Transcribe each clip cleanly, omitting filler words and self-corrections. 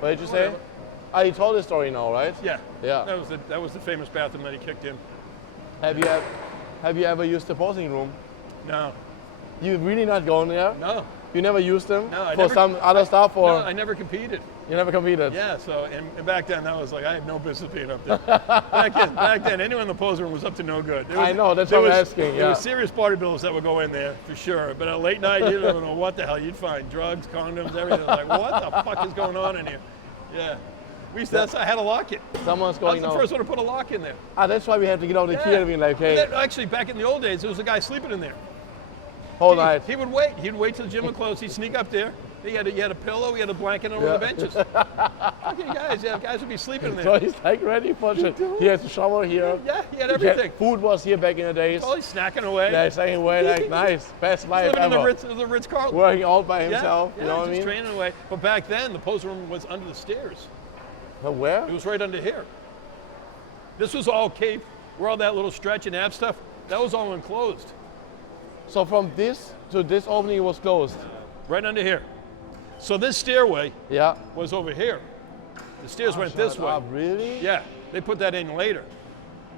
What did you say? Whatever. Ah, you told the story now, right? Yeah. Yeah. That was the famous bathroom that he kicked in. Have you ever used the posing room? No. You really not going there? No. You never used them No, I for never- some other stuff, or No, I never competed. you never competed? Yeah, so and back then that was like I had no business being up there. back then, anyone in the pose room was up to no good. I know, that's what I'm asking. There Yeah. were serious bodybuilders that would go in there for sure, but at late night you don't know what the hell you'd find: drugs, condoms, everything. Like what the fuck is going on in here? Yeah, I had a lock in. Someone's I was going the now. first one to put a lock in there. Ah, that's why we have to get out the key and be like, hey, Actually, back in the old days, there was a guy sleeping in there. whole night. He would wait. He'd wait till the gym would close. He'd sneak up there. He had a pillow. He had a blanket on one of the benches. Fucking guys, guys would be sleeping in there. So he's like ready for shit. He has a shower here. Yeah, he had everything. Food was here back in the days. Oh, he's snacking away. Yeah, he's saying away like nice, best life Living in ever. the Ritz-Carlton. Working out by himself, Yeah, you know what I just mean? training away. But back then, the pose room was under the stairs. But where? It was right under here. This was all cave, where all that little stretch and ab stuff, that was all enclosed. So from this to this opening was closed. Right under here. So this stairway Yeah. was over here. The stairs went this Shut way. up, really? Yeah, they put that in later.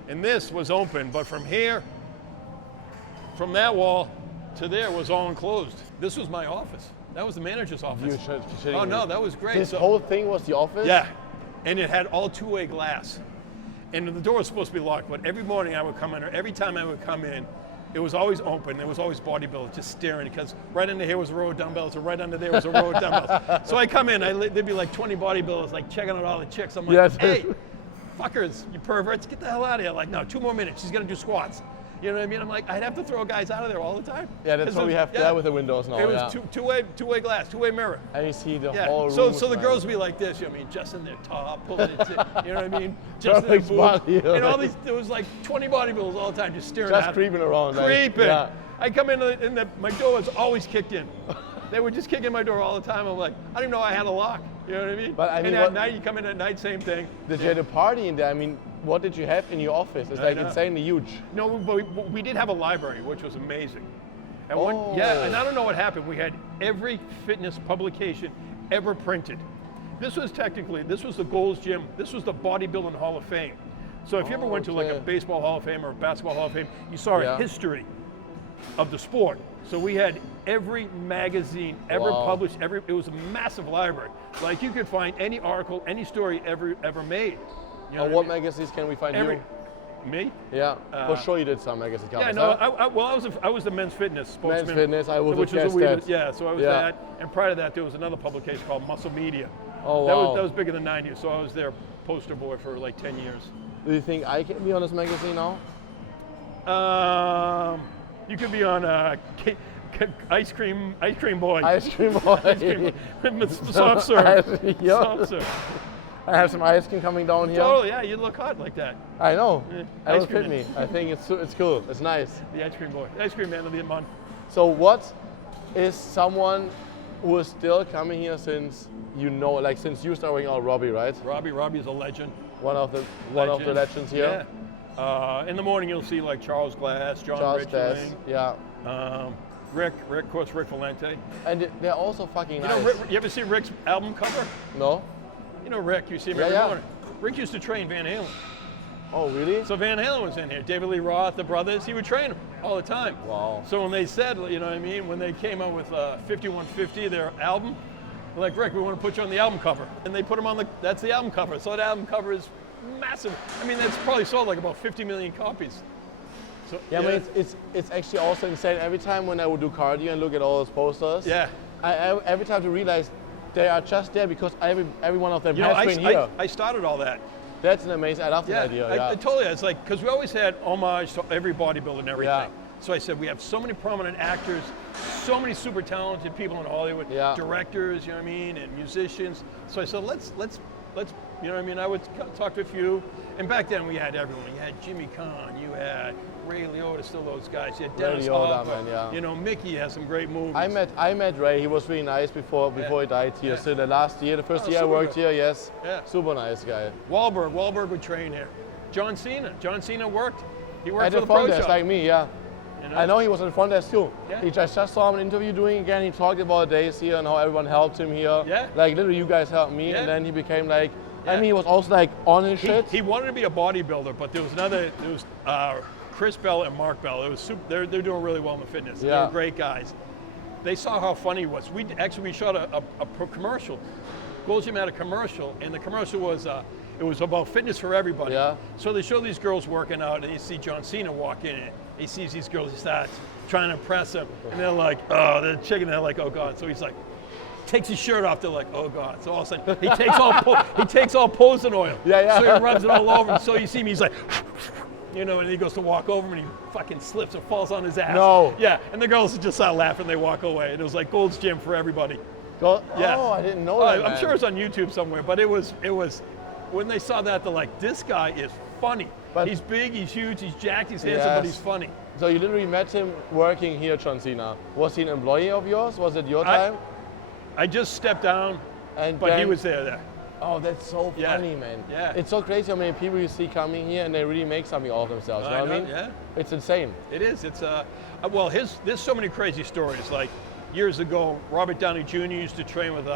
And this was open, but from here, from that wall to there was all enclosed. This was my office. That was the manager's office. You should. Oh no, that was great. This So- whole thing was the office? Yeah, and it had all two-way glass. And the door was supposed to be locked, but every morning I would come in, or every time I would come in, it was always open. There was always bodybuilders just staring, because right under here was a row of dumbbells, or right under there was a row of dumbbells. So I come in, there'd be like 20 bodybuilders like checking out all the chicks. I'm like, Yes. hey, fuckers, you perverts, get the hell out of here. Like, no, 2 more minutes, she's gonna do squats. You know what I mean? I'm like, I'd have to throw guys out of there all the time. Yeah, that's 'Cause what it we was- have yeah. there with the windows now. It was Yeah. two-way glass, two-way mirror. And you see the Yeah. whole room. So is the like- girls would be like this. You know what I mean? Just in their top, pulling it. You know what I mean? Just in their Perfect boobs. body, yeah. And all these. There was like 20 bodybuilders all the time, just staring Just at creeping around. like, Creeping. yeah. I come in and my door was always kicked in. They would just kick in my door all the time. I'm like, I didn't know I had a lock. You know what I mean? But I mean, and at what- night, you come in at night, same thing. Did you have a party in there? I mean, what did you have in your office? It's like know. insanely huge. No, but we did have a library, which was amazing. And Oh. yeah, and I don't know what happened. We had every fitness publication ever printed. This was the Gold's Gym. This was the Bodybuilding Hall of Fame. So if you ever went to like a Okay. baseball Hall of Fame or a basketball Hall of Fame, you saw Yeah. a history of the sport. So we had every magazine ever Wow. published, it was a massive library. Like you could find any article, any story ever made. You know On I what mean? magazines can we find Every, you? me? Yeah, for sure you did some magazine covers. Yeah, no, huh? I was the men's fitness spokesman. Men's Fitness, I was which a was guest wee that. bit, yeah, so I was Yeah. that. And prior to that, there was another publication called Muscle Media. Oh, That wow. was big in the 90s, so I was their poster boy for like 10 years. Do you think I can be on this magazine now? You could be on Ice Cream Boy. Ice cream boy. Soft serve. Yeah. Soft serve. I have some ice cream coming down here. Totally, yeah, you look hot like that. I know. Yeah, That ice will cream fit man. me. I think it's cool. It's nice. The Ice Cream Boy. Ice Cream Man of the month. So what is someone who is still coming here since since you started working out Robbie, right? Robbie's a legend. One of the legends here. Yeah. In the morning you'll see like Charles Glass, John Charles Glass. Richling, Yeah. Rick, of course, Rick Valente. And they're also fucking You nice. know, Rick, you ever see Rick's album cover? No? You know Rick, you see him Yeah, every yeah. morning. Rick used to train Van Halen. Oh, really? So Van Halen was in here. David Lee Roth, the brothers, he would train him all the time. Wow. So when they said, you know what I mean, when they came out with 5150, their album, they're like, Rick, we want to put you on the album cover. And they put him on that's the album cover. So that album cover is massive. I mean, that's probably sold like about 50 million copies. So, Yeah, I mean, it's actually also insane. Every time when I would do cardio and look at all those posters, yeah. I every time to realize they are just there because every one of them You know, has been here. I started all that. That's an amazing. I love the Yeah, idea. Yeah. I told you, it's like, because we always had homage to every bodybuilder and everything. Yeah. So I said, we have so many prominent actors, so many super talented people in Hollywood, Yeah. directors, you know what I mean, and musicians. So I said, let's, you know what I mean, I would talk to a few. And back then we had everyone. You had Jimmy Kahn, you had Ray Liotta, still those guys. You had Ray Dennis Liotta, Hopper. man, yeah. You know, Mickey has some great movies. I met Ray. He was really nice before he died here. Yeah. So the last year, the first year I super worked good. here, yes. Yeah. Super nice guy. Wahlberg would train here. John Cena worked. He worked At for the the Pro front desk, Shop. like me, yeah. You know? I know he was in front desk too. Yeah. He just saw him in an interview doing again. He talked about days here and how everyone helped him here. Yeah. Like literally, you guys helped me, Yeah. and then he became like. Yeah. I mean, he was also like on his shit. He wanted to be a bodybuilder, but there was Chris Bell and Mark Bell. It was they're doing really well in the fitness. Yeah. They're great guys. They saw how funny he was. We shot a commercial. Gold's Gym had a commercial, and the commercial was it was about fitness for everybody. Yeah. So they show these girls working out, and you see John Cena walk in, and he sees these girls, he starts trying to impress them, and they're like, oh, they're chicken, they're like, oh God. So he's like, takes his shirt off, they're like, oh God. So all of a sudden, he takes all posing oil. Yeah. So he rubs it all over him. So you see him, he's like, you know, and he goes to walk over him, and he fucking slips and falls on his ass. No. Yeah, and the girls just start laughing, they walk away. And it was like Gold's Gym for everybody. Yeah. Oh, I didn't know that. I'm man. sure it's on YouTube somewhere, but it was when they saw that, they're like, this guy is funny. But he's big, he's huge, he's jacked, he's handsome, but he's funny. So you literally met him working here, John Cena. Was he an employee of yours? Was it your time? I just stepped down, but he was there. Oh, that's so Yeah. funny, man. Yeah. It's so crazy how many people you see coming here and they really make something of themselves. You know what I mean? Yeah. It's insane. It is. It's well, there's so many crazy stories. Like years ago, Robert Downey Jr. used to train with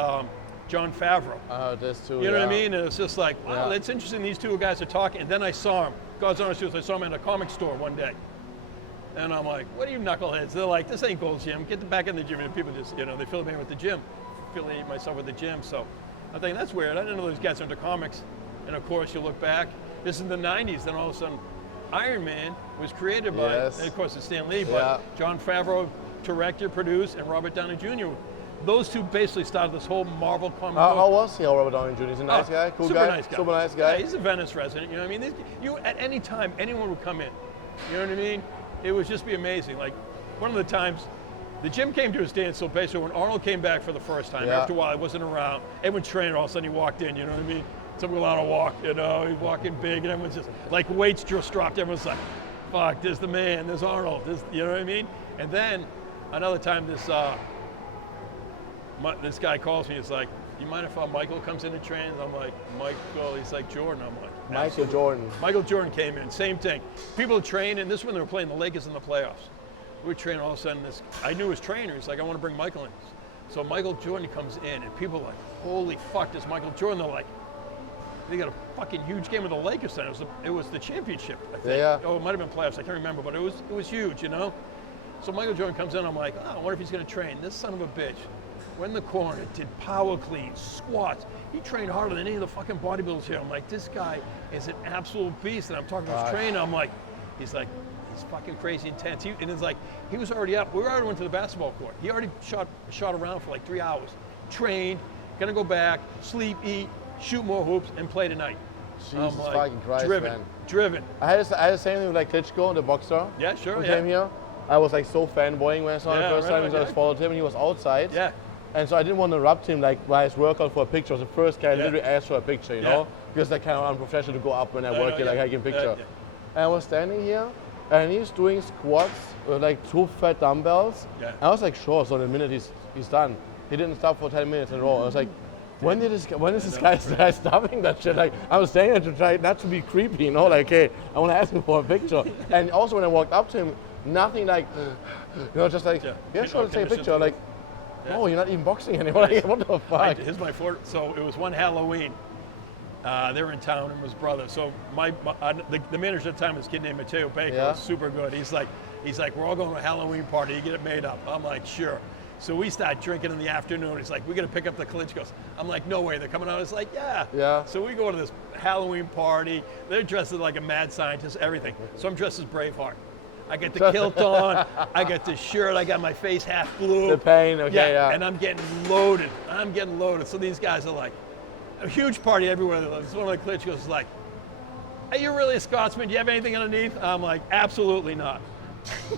Jon Favreau. This too. You know what I mean? And it's just like, wow, Yeah. that's interesting. These two guys are talking. And then I saw him. God's honest truth, I saw him at a comic store one day. And I'm like, what are you knuckleheads? They're like, this ain't Gold's Gym. Get back in the gym. And people just, they affiliate me with the gym. Affiliate myself with the gym. So I think that's weird. I didn't know these guys are into comics. And of course, you look back, this is in the 90s. Then all of a sudden, Iron Man was created by, and of course, it's Stan Lee, but Jon Favreau directed, produced, and Robert Downey Jr. Those two basically started this whole Marvel comic book. How was he, Robert Downey Jr.? He's a nice guy, cool super guy, nice guy, super nice guy. Yeah, he's a Venice resident. You know what I mean? You at any time, anyone would come in. You know what I mean? It would just be amazing. Like one of the times, the gym came to a standstill basically when Arnold came back for the first time. After a while, he wasn't around. Everyone trained, all of a sudden he walked in. You know what I mean? Some go out and walk. He's walking big, and everyone's just like weights just dropped. Everyone's like, "Fuck, there's the man. There's Arnold." You know what I mean? And then another time, this guy calls me. He's like, "You mind if Michael comes in to train?" I'm like, "Michael?" He's like, "Jordan." I'm like, Michael Jordan. Michael Jordan came in. Same thing. People train, and this is when they were playing the Lakers in the playoffs. We were training. All of a sudden, I knew his trainer. He's like, "I want to bring Michael in." So Michael Jordan comes in, and people are like, "Holy fuck, this Michael Jordan!" They're like, they got a fucking huge game with the Lakers. Then it was the championship, I think. Yeah. Oh, it might have been playoffs. I can't remember, but it was huge, So Michael Jordan comes in. I'm like, I wonder if he's going to train. This son of a bitch went in the corner, did power cleans, squats. He trained harder than any of the fucking bodybuilders here. I'm like, this guy is an absolute beast. And I'm talking to his trainer. I'm like, he's fucking crazy intense. And it's like, he was already up. We already went to the basketball court. He already shot around for like 3 hours. Trained, gonna go back, sleep, eat, shoot more hoops, and play tonight. Jesus fucking Christ, man. Driven. I had the same thing with like Klitschko, the boxer. Yeah, sure. Who came here. I was like so fanboying when I saw him the first time. So I just followed him, and he was outside. Yeah. And so I didn't want to interrupt him like while his workout for a picture. I was the first guy literally asked for a picture, you know? Because like kind of unprofessional to go up when I work here, like I get a picture. And I was standing here, and he's doing squats with like 2 fat dumbbells. Yeah. I was like, sure. So in a minute he's done. He didn't stop for 10 minutes in a row. I was like, when is this guy stopping that shit? Like I was standing there to try not to be creepy, like, hey, I want to ask him for a picture. And also when I walked up to him, nothing like, just like, yeah, sure, let's take a picture. Like, oh, you're not even boxing anymore. Like, what the fuck? Here's my Florida. So it was one Halloween. They were in town, and his brother. So the manager at the time was a kid named Mateo Baker. Yeah. Was super good. He's like, we're all going to a Halloween party. You get it made up. I'm like, sure. So we start drinking in the afternoon. He's like, we're gonna pick up the Klitschkos. I'm like, no way. They're coming out. It's like, yeah. Yeah. So we go to this Halloween party. They're dressed as like a mad scientist, everything. So I'm dressed as Braveheart. I get the kilt on, I got the shirt, I got my face half blue. The pain, okay, yeah. And I'm getting loaded. So these guys are like, a huge party everywhere. It's one of the Klitschkos is like, are you really a Scotsman? Do you have anything underneath? I'm like, absolutely not.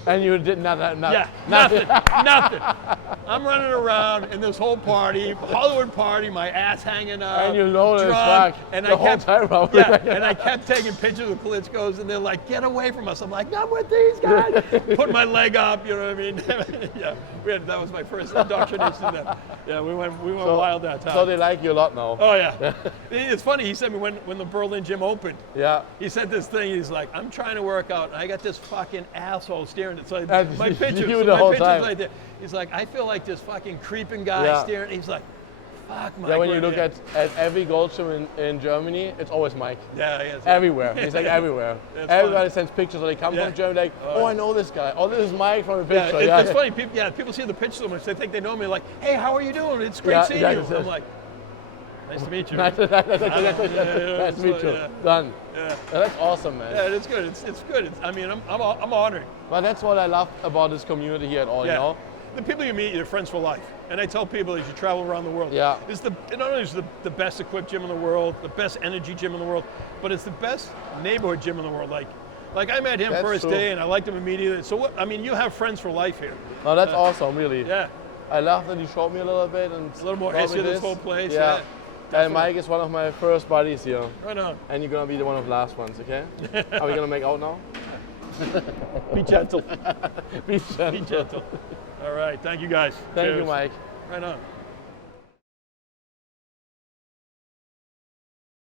And you did nothing. Yeah, nothing. I'm running around in this whole party, Hollywood party, my ass hanging out, And you know it's drunk, fuck and the I whole kept, time, probably. yeah, and I kept taking pictures of Klitschko's, and they're like, "Get away from us!" I'm like, "I'm with these guys." Put my leg up, you know what I mean? Yeah, that was my first indoctrination. There. Yeah, we went wild that time. So they like you a lot now. Oh yeah, it's funny. He said me when the Berlin gym opened. Yeah. He said this thing. He's like, "I'm trying to work out, and I got this fucking asshole staring." It's like And my pictures. you so the my whole pictures time. like that. He's like, "I feel like this fucking creeping guy Yeah. staring." He's like, "Fuck, Mike." Yeah, when you look yeah. at every gold gym in Germany, it's always Mike. Yeah, yeah. Everywhere. He's like everywhere. That's Everybody funny. sends pictures or they come Yeah. from Germany like, oh, I know this guy. Oh, this is Mike from the Yeah, picture. it's funny. People see the picture so much, they think they know me. Like, "Hey, how are you doing? It's great Yeah, seeing yeah, you." it's- I'm like, "Nice to meet you." Nice to meet you. Yeah. Done. Yeah. Yeah, that's awesome, man. Yeah, it's good. It's good. I mean, I'm honored. But that's what I love about this community here at all, you know? The people you meet, you're friends for life. And I tell people as you travel around the world, Yeah. it not only is the best equipped gym in the world, the best energy gym in the world, but it's the best neighborhood gym in the world. Like I met him That's first true. day and I liked him immediately. So what, I mean, you have friends for life here. No, that's awesome, really. Yeah. I love that you showed me a little bit and A little more showed history me of this whole place. Yeah. Definitely. And Mike is one of my first buddies here. Right on. And you're gonna be the one of the last ones, okay? Are we gonna make out now? Be gentle. Be gentle. Be gentle. All right. Thank you guys. Thank Cheers. you, Mike. Right on.